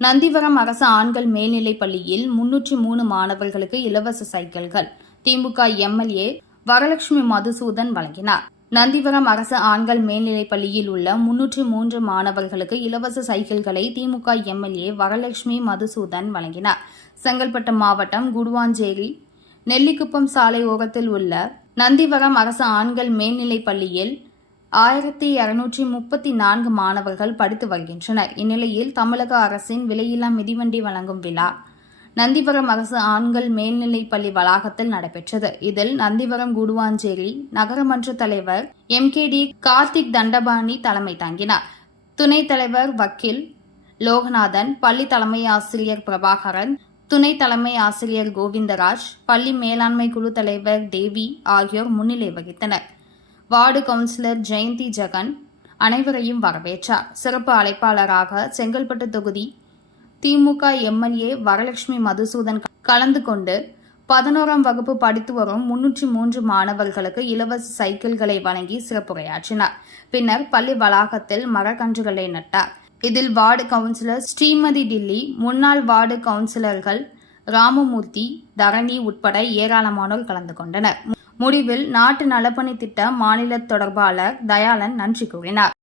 நந்திவரம் அரசு ஆண்கள் மேல்நிலைப் பள்ளியில் முன்னூற்றி மூணு மாணவர்களுக்கு இலவச சைக்கிள்கள். திமுக எம்எல்ஏ வரலட்சுமி மதுசூதன் வழங்கினார். நந்திவரம் அரசு ஆண்கள் மேல்நிலைப் பள்ளியில் உள்ள முன்னூற்றி மூன்று மாணவர்களுக்கு இலவச சைக்கிள்களை திமுக எம்எல்ஏ வரலட்சுமி மதுசூதன் வழங்கினார். செங்கல்பட்டு மாவட்டம் குடுவாஞ்சேரி நெல்லிக்குப்பம் சாலை ஓரத்தில் உள்ள நந்திவரம் அரசு ஆண்கள் மேல்நிலைப் பள்ளியில் ஆயிரத்தி இருநூற்றி முப்பத்தி நான்கு மாணவர்கள் படித்து வருகின்றனர். இந்நிலையில் தமிழக அரசின் விலையில்லா மிதிவண்டி வழங்கும் விழா நந்திபுரம் அரசு ஆண்கள் மேல்நிலைப் பள்ளி வளாகத்தில் நடைபெற்றது. இதில் நந்திபுரம் குடுவாஞ்சேரி நகரமன்ற தலைவர் M. K. D. Karthik Dhandapani தலைமை தாங்கினார். துணைத் தலைவர் வக்கீல் லோகநாதன் பள்ளி தலைமை ஆசிரியர் பிரபாகரன் துணை தலைமை ஆசிரியர் கோவிந்தராஜ் பள்ளி மேலாண்மை குழு தலைவர் தேவி ஆகியோர் முன்னிலை வகித்தனர். வார்டு கவுன்சிலர் ஜெயந்தி ஜெகன் அனைவரையும் வரவேற்றார். சிறப்பு அழைப்பாளராக செங்கல்பட்டு தொகுதி திமுக எம்எல்ஏ வரலட்சுமி மதுசூதன் கலந்து கொண்டு பதினோராம் வகுப்பு படித்து வரும் முன்னூற்றி மூன்று மாணவர்களுக்கு இலவச சைக்கிள்களை வழங்கி சிறப்புரையாற்றினார். பின்னர் பள்ளி வளாகத்தில் மரக்கன்றுகளை நட்டார். இதில் வார்டு கவுன்சிலர் ஸ்ரீமதி டில்லி முன்னாள் வார்டு கவுன்சிலர்கள் ராமமூர்த்தி தரணி உட்பட ஏராளமானோர் கலந்து கொண்டனர். முடிவில் நாட்டு நலப்பணி திட்ட மாநில தொடர்பாளர் தயாளன் நன்றி கூறினார்.